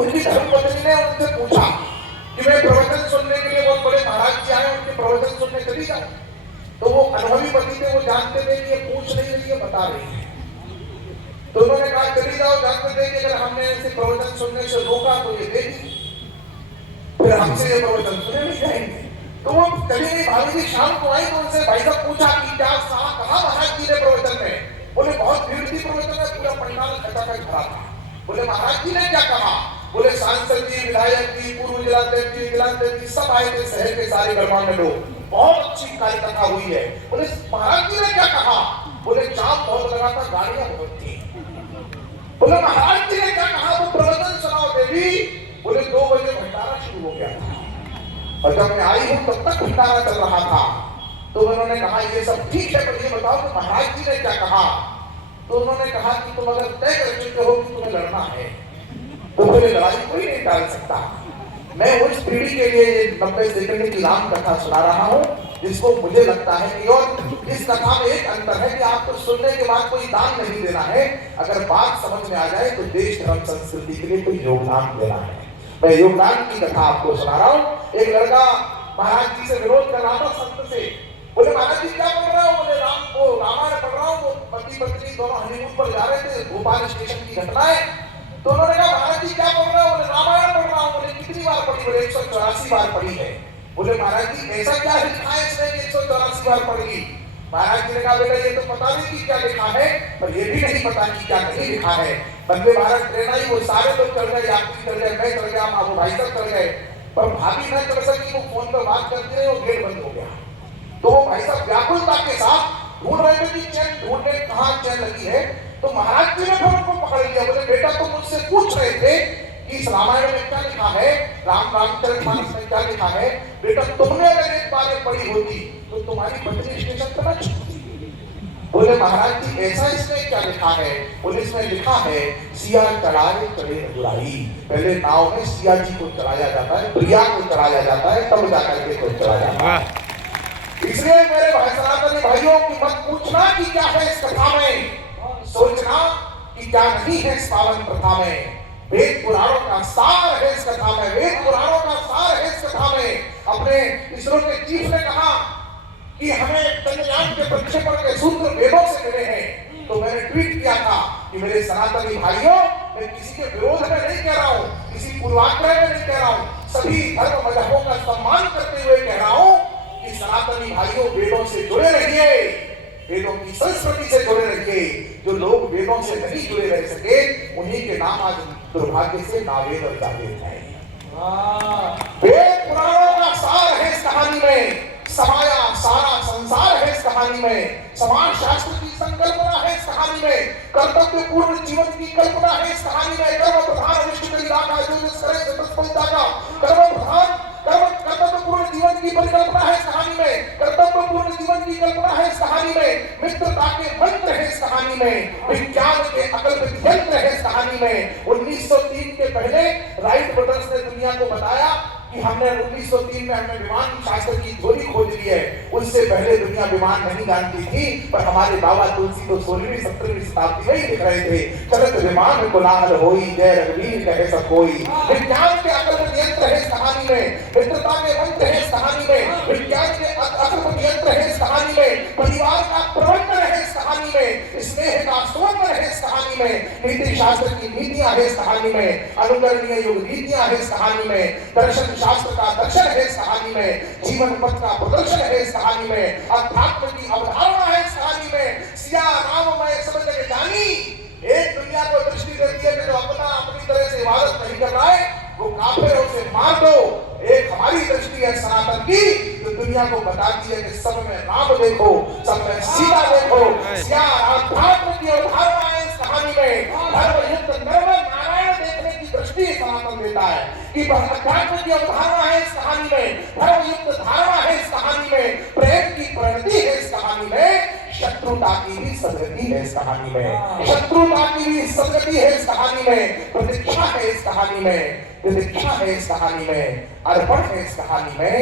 उनकी धर्मपत्नी ने उनसे पूछा कि मैं प्रवचन सुनने के लिए बहुत बड़े महाराज जी आए, उनके प्रवचन सुनने चली जाऊं। तो वो अनुभवी पति थे, वो जानते थे कि ये पूछ नहीं रही है, बता रही है। तो उन्होंने कहा चली जाओ, जानते थे कि अगर हमने इसे प्रवचन सुनने से रोका तो ये देगी, फिर हमसे ये प्रवचन सुने नहीं जाएंगे। तो वो चली गई। भाभी जी शाम को आई तो उनसे भाई साहब पूछा कि क्या कहा महाराज जी ने प्रवचन में? बोले बहुत भीड़ थी प्रवचन में, पूरा पंडाल खचाखच भरा था। बोले महाराज जी ने क्या कहा? बोले सांसद जी, विधायक जी, पूर्व जिलाध्यक्ष जी सब आए थे, शहर के सारे गणमान्य लोग, बहुत अच्छी कार्यकथा हुई है। बोले महाराज जी ने क्या कहा? बोले जाम बहुत लगा था, गाड़ियां बहुत थी। बोले महाराज जी ने क्या कहा? वो प्रवचन सुनाओ देवी। बोले 2 बजे भंडारा शुरू हो गया था और जब मैं आई हूं तब तक भंडारा चल रहा था। तो उन्होंने कहा ये सब ठीक है, पर ये बताओ कि महाराज जी ने क्या कहा? तो उन्होंने कहा कि तुम अगर तय कर चुके हो कि तुम्हें लड़ना है तो फिर लड़ाई कोई नहीं डाल सकता। मैं उस पीढ़ी के लिए 90 सेकंड की राम कथा सुना रहा हूँ जिसको मुझे लगता है कि, और इस कथा में एक अंतर है कि आपको सुनने के बाद कोई दान नहीं देना है, अगर बात समझ में आ जाए तो देश धर्म संस्कृति के लिए कोई योगदान देना है। मैं योगदान की कथा आपको सुना रहा हूँ। एक लड़का महाराज जी से विरोध कर रहा था संत से। बोले महाराज जी क्या पढ़ रहा हूँ? बोले रामायण पढ़ रहा हूँ। वो पति पत्नी दोनों हनीमून पर जा रहे थे, भोपाल स्टेशन की घटना है। तो उन्होंने कहा महाराज जी क्या पढ़ रहे हो? बोले रामायण पढ़ रहा हूँ। बोले कितनी बार पढ़ी? बोले 184 बार पढ़ी है। बोले महाराज जी ऐसा क्या लिखा है इसमें कि 184 बार पढ़ ली? महाराज जी ने कहा बेटा ये तो पता नहीं कि क्या लिखा है, पर ये भी नहीं पता कि क्या नहीं लिखा है। वंदे भारत ट्रेन आई, वो सारे लोग चल गए, यात्री चल गए, मैं चल गया, बाबू भाई साहब चल गए, पर भाभी न चल सकी। वो फोन पर बात करते रहे, वो गेट बंद हो गया। तो वो भाई साहब व्याकुलता के साथ ढूंढ रहे थे कि चैन ढूंढने कहाँ चैन लगी है। तो महाराज जी ने फिर उनको पकड़ लिया। बोले बेटा तुम मुझसे पूछ रहे थे कि इस रामायण में क्या लिखा है, रामचरितमानस में क्या लिखा है। बेटा तुमने अगर एक बार पढ़ी होती तो तुम्हारी पत्नी स्टेशन पर न छूटती। बोले महाराज जी ऐसा इसमें क्या लिखा है? बोले इसमें लिखा है सिया चढ़ाए चढ़े रघुराई। पहले नाव में सिया जी को चढ़ाया जाता है, प्रिया को चढ़ाया जाता है, तब जाकर के को चढ़ाया जाता है। इसलिए मेरे भाई सनातनी भाइयों की मत पूछना कि क्या है इस कथा में, सोचना कि क्या नहीं है इस पावन प्रथा में। वेद पुराणों का सार है इस कथा में, वेद पुराणों का सार है इस कथा में। अपने इसरो के चीफ ने कहा कि हमें चंद्रयान के प्रक्षेपण के सूत्र वेदों से मिले हैं। तो मैंने ट्वीट किया था कि मेरे सनातनी भाइयों, मैं किसी के विरोध में नहीं कह रहा हूँ, किसी पूर्वाग्रह में नहीं कह रहा हूँ, सभी धर्म मजहबों का सम्मान करते हुए कह रहा हूँ कि सनातनी भाइयों वेदों से जुड़े रहिए, वेदों की संस्कृति से जुड़े रहिए। जो लोग वेदों से नहीं जुड़े रह सके उन्हीं के नाम आज दुर्भाग्य से नावेद और जावेद है। वेद पुराणों का सार है इस कहानी में, समाया सारा संसार है इस कहानी में, समाज शास्त्र की संकल्पना है इस कहानी में, कर्तव्य पूर्ण जीवन की कल्पना है इस कहानी में। कर्म प्रधान अनिष्ट करी राखा जो जिस करे से तत्परता का कर्म प्रधान कर्तव्य पूर्ण जीवन की परिकल्पना है इस कहानी में, कर्तव्य पूर्ण जीवन की कल्पना है इस कहानी में, मित्रता के मंत्र है इस कहानी में, विज्ञान के अकल्पित यंत्र है इस कहानी में। 1903 के पहले राइट ब्रदर्स ने दुनिया को बताया कि हमने 1903 में हमने विमान शास्त्र की थ्योरी खोज ली है। उससे पहले दुनिया विमान नहीं जानती थी, पर हमारे बाबा तुलसी तो 16वीं 17वीं शताब्दी में ही दिख रहे थे। चलत विमान कोलाहल होई, जय रघुवीर कहे सब कोई। विज्ञान के अकल्पित यंत्र है इस कहानी में, मित्रता के मंत्र है इस कहानी में, विज्ञान के अकल्पित यंत्र है इस कहानी में, परिवार का प्रबंधन है इस कहानी में, स्नेह का सुवर्ण है इस कहानी में, नीति शास्त्र की नीतियां है इस कहानी में, अनुकरणीय योग नीतियां है इस कहानी में, दर्शन शास्त्र का दर्शन है इस कहानी में, जीवन पथ का प्रदर्शन है इस कहानी में, अध्यात्म की अवधारणा है इस कहानी में। सिया राममय सब जग जानी। एक दुनिया को दृष्टि देती है कि जो अपनी तरह से इबादत नहीं कर रहा है वो काफिर है, उसे मार दो। एक हमारी दृष्टि है सनातन की, जो दुनिया को बताती है कि सब में राम देखो, सब में सीता देखो। सिया अध्यात्म की अवधारणा है इस कहानी में, धर्म युक्त निर्मल नारायण देखने की दृष्टि सनातन देता है कि अध्यात्म की अवधारणा है इस कहानी में, धर्म युक्त धारणा है इस कहानी में, प्रेम की परिणति है इस कहानी में, शत्रुता की भी सदगति है इस कहानी में, शत्रुता की भी सदगति है इस कहानी में, प्रतीक्षा है इस कहानी में, प्रतीक्षा है इस कहानी में, अर्पण है इस कहानी में,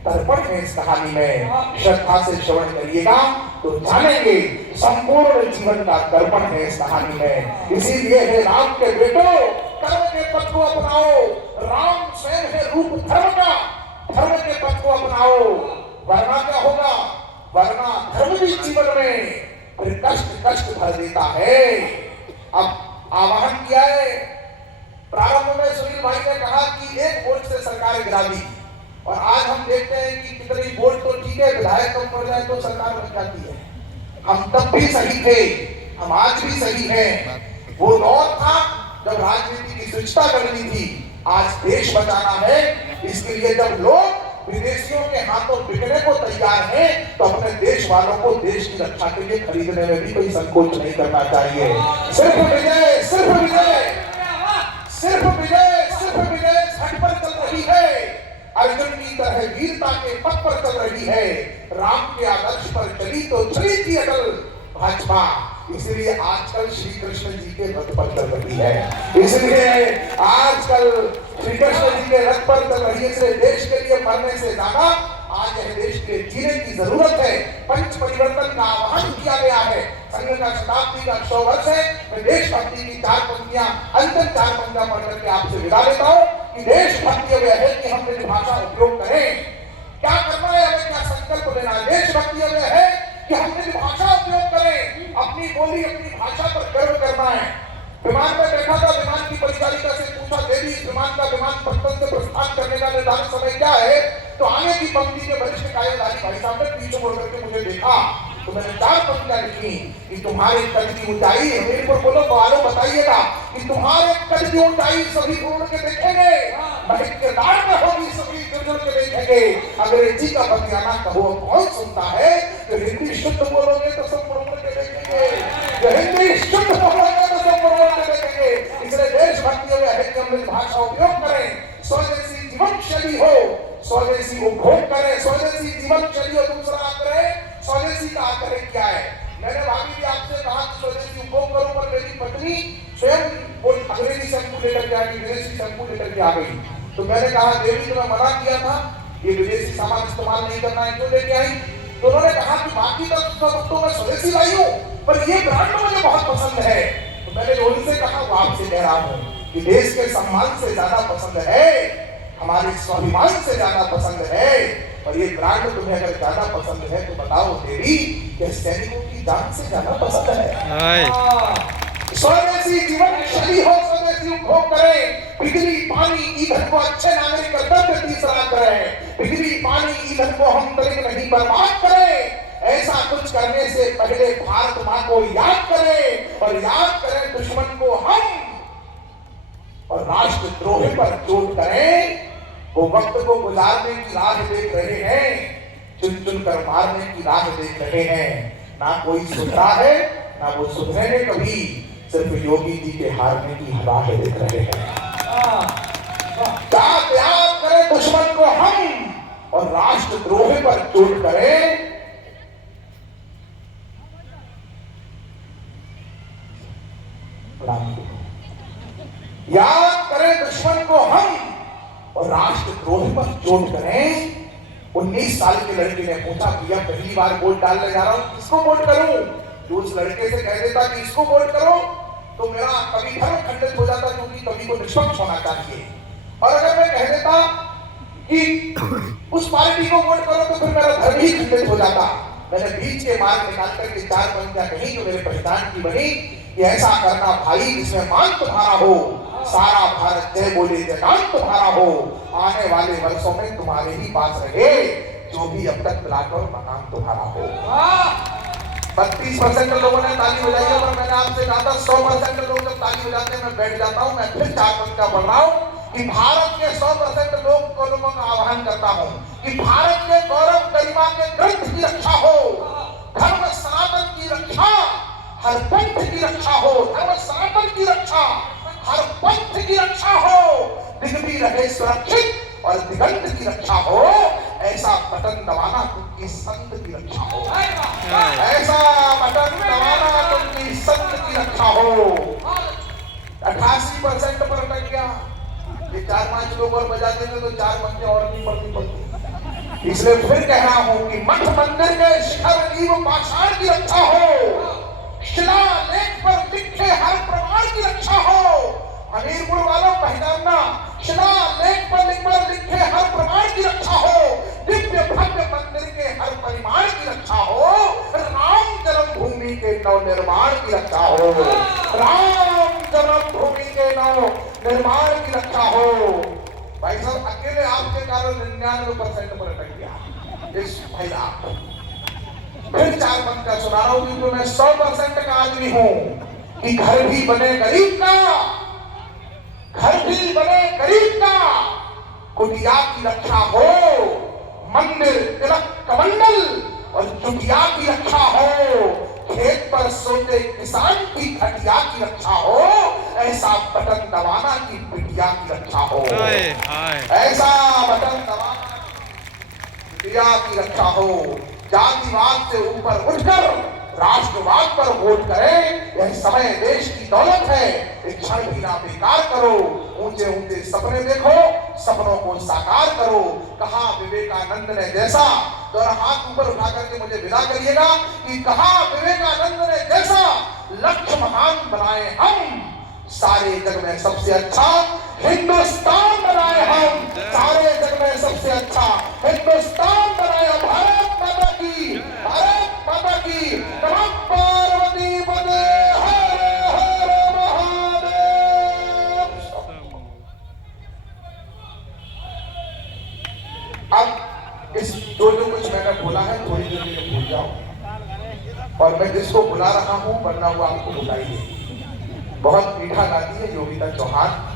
तर्पण है इस कहानी में। श्रद्धा से श्रवण करिएगा तो जानेंगे संपूर्ण जीवन का तर्पण है इस कहानी में। इसीलिए हे राम के बेटो, कर्म के पथ को अपनाओ। अपनाओ, राम स्वयं है रूप धर्म का, धर्म के पथ को अपनाओ, वरना क्या होगा, वरना धर्म भी जीवन में फिर कष्ट कष्ट भर देता है। अब आह्वान किया है, प्रारंभ में सुनील भाई ने कहा कि एक वोट से सरकार गिरा दी, और आज हम देखते हैं कि कितनी वोट तो ठीक है, विधायक कम पड़ जाए तो सरकार बन जाती है। हम तब भी सही थे, हम आज भी सही हैं। वो दौर था जब राजनीति की स्वच्छता करनी थी, आज देश बचाना है। इसके लिए जब लोग विदेशियों के हाथों बिकने को तैयार हैं, तो अपने देश वालों को देश की रक्षा के लिए खरीदने में भी कोई संकोच नहीं करना चाहिए। सिर्फ विजय, सिर्फ विजय, सिर्फ विजय, सिर्फ विजय छठ पर चल रही है, अर्जुन की तरह वीरता के पथ पर चल रही है, राम के आदर्श पर चली तो चली थी अटल भाजपा। इसलिए आजकल श्री कृष्ण जी के रथ पर चल रही है, इसलिए आजकल श्री कृष्ण जी के रथ पर चल रही है। इसलिए देश के लिए मरने से ज्यादा आज यह देश के जीने की जरूरत है। पंच परिवर्तन का आह्वान किया गया है, संघ का शताब्दी का 100 वर्ष है। मैं देशभक्ति की 4 पंक्तियां, अंतिम 4 पंक्तियां पढ़ करके आपसे विदा लेता हूं कि देशभक्ति यह है कि हम अपनी भाषा उपयोग करें। क्या करना है, हमें क्या संकल्प लेना है? देशभक्ति यह है कि हम अपनी भाषा उपयोग करें, अपनी बोली अपनी भाषा पर गर्व करना है। विमान में बैठा था, विमान की परिचारिका से पूछा, देवी विमान पट्टन से प्रस्थान करने का निर्धारित समय क्या है? तो आगे की पंक्ति के वरिष्ठ कार्यकारी भाई साहब ने पीछे मुड़ करके मुझे देखा, तो मैंने 4 पंक्तियां लिखी कि तुम्हारे कद की ऊंचाई, हमीरपुर बोलो वालों बताइएगा कि तुम्हारे कद की ऊंचाई सभी उड़ के देखेंगे, महत्वदार में होगी सभी जुड़ के देखेंगे। अंग्रेजी का बतियाना कहो कौन सुनता है? जो हिंदी शुद्ध बोलोगे तो सब उड़ के देखेंगे, जो हिंदी शुद्ध बोलोगे तो सब उड़ के देखेंगे। इसलिए देशभक्ति है कि हम भाषा उपयोग करें, स्वदेशी जीवन शैली हो, स्वदेशी उपभोग करें, स्वदेशी जीवन शैली हो। दूसरा करें स्वदेशी का आग्रह क्या है? मैंने भाभी जी आपसे कहा कि स्वदेशी उपभोग करो, पर मेरी पत्नी स्वयं वो अंग्रेजी शैम्पू लेकर के आ गई, विदेशी शैम्पू लेकर के आ गई। तो मैंने कहा देवी तुम्हें मना किया था ये विदेशी सामान इस्तेमाल नहीं करना है, क्यों लेके आई? तो उन्होंने कहा कि बाकी तो मैं स्वदेशी लाई हूँ, पर ये ब्रांड मुझे बहुत पसंद है। तो मैंने उनसे कहा वो आपसे कह रहा हूँ कि देश के सम्मान से ज्यादा पसंद है, हमारे स्वाभिमान से ज्यादा पसंद है, और ये ब्रांड तुम्हें अगर ज्यादा पसंद है तो बताओ देवी कि सैनिकों की जान से ज्यादा पसंद है। स्वदेशी जीवन शैली हो, स्वदेशी उपभोग करें, बिजली पानी ईंधन को अच्छे नागरिक कर्तव्य तीसरा करें, बिजली पानी ईंधन को हम तरीक नहीं बर्बाद करें। ऐसा कुछ करने से पहले भारत माँ को याद करें, और याद करें दुश्मन को हम, और राष्ट्रद्रोह पर चोट करें। वो वक्त को गुजारने की राह देख रहे हैं, चुन चुन कर मारने की राह देख रहे हैं। ना कोई सुधरा है, ना वो सुधरेंगे कभी, सिर्फ योगी जी के हारने की राह देख रहे हैं। त्याग करें दुश्मन को हम, और राष्ट्रद्रोह पर चोट करें। याद करें दुश्मन को हम, और राष्ट्रद्रोह पर चोट करें। 19 साल के लड़के ने पूछा, भैया पहली बार वोट डालने जा रहा हूं, किसको वोट करूं? तो उस लड़के से कह देता कि इसको वोट करो, तो मेरा कभी धर्म खंडित हो जाता, क्योंकि कभी को निष्पक्ष होना चाहिए। और अगर मैं कह देता कि उस पार्टी को वोट करो, तो फिर मेरा धर्म ही खंडित हो जाता। मैंने बीच के मार्ग निकाल करके 4 पंक्तियां कही जो मेरे पहचान की बनी कि ऐसा करना भाई जिसमें मान तुम्हारा हो, सारा भारत जय बोले जयकान तुम्हारा हो, आने वाले वर्षों में तुम्हारे ही पास रहे जो भी अब तक मिलाकर मकान तुम्हारा हो। 32% लोगों ने ताली बजाई है, पर मैंने आपसे कहा था 100% लोग जब ताली बजाते हैं मैं बैठ जाता हूं। मैं फिर 4 पंक्तियां पढ़ रहा हूं कि भारत के 100% लोगों का आह्वान करता हूं कि भारत के गौरव गरिमा के ग्रंथ की रक्षा हो, धर्म सनातन की रक्षा, हर पंथ की रक्षा हो, धर्म सनातन की रक्षा, हर पंथ की रक्षा हो, दिग भी रहे सुरक्षित और दिगंत की रक्षा हो। ऐसा बटन दबाना तुमकी संत की रक्षा हो, ऐसा बटन दबाना तुमकी संत की रक्षा हो। 88% पर अटक गया, ये 4-5 लोग और बजा देंगे तो 4 पंक्तियां और नहीं पढ़ती। इसलिए फिर कह रहा हूं कि मठ मंदिर के शिखर नींव पाषाण की रक्षा हो, शिलालेख पर लिखे हर प्रमाण की रक्षा हो। हमीरपुर वालों पहचानना शिलालेख पर लिखे हर प्रमाण की रक्षा हो, दिव्य भव्य मंदिर के हर परिमाण की रक्षा हो, राम जन्मभूमि के नव निर्माण की रक्षा हो, राम जन्मभूमि के नव निर्माण की रक्षा हो। भाई साहब अकेले आपके कारण 99% पर अटक गया इस भाई आप। फिर 4 पंक्तियां सुना रहा हूं क्योंकि मैं 100% का आदमी हूं कि घर भी बने गरीब का, घर भी बने गरीब का, कुटिया की रक्षा हो, मंदिर तिलक कमंडल और चुटिया की रक्षा हो, खेत पर सोते किसान की खटिया की रक्षा हो, ऐसा बटन दबाना की पिटिया की रक्षा हो, ऐसा बटन दबाना की पिटिया की रक्षा हो। जातिवाद से ऊपर उठकर राष्ट्रवाद पर वोट करें, यह समय देश की दौलत है, एक क्षण भी ना बेकार करो, ऊंचे ऊंचे सपने देखो, सपनों को साकार करो। कहा विवेकानंद ने जैसा, तो हाथ ऊपर उठा करके मुझे विदा करिएगा कि कहा विवेकानंद ने जैसा लक्ष्य महान बनाए हम, सारे जग में सबसे अच्छा हिंदुस्तान बनाए हम, सारे जग में सबसे अच्छा हिंदुस्तान बनाए हम। भारत माता की, भारत माता की, नमः पार्वती पते, हर हर महादेव। अब इस जो कुछ मैंने बोला है थोड़ी देर के लिए भूल जाओ, और मैं जिसको बुला रहा हूं वरना वो आपको बुलाइए। बहुत मीठा गाती है योगिता चौहान,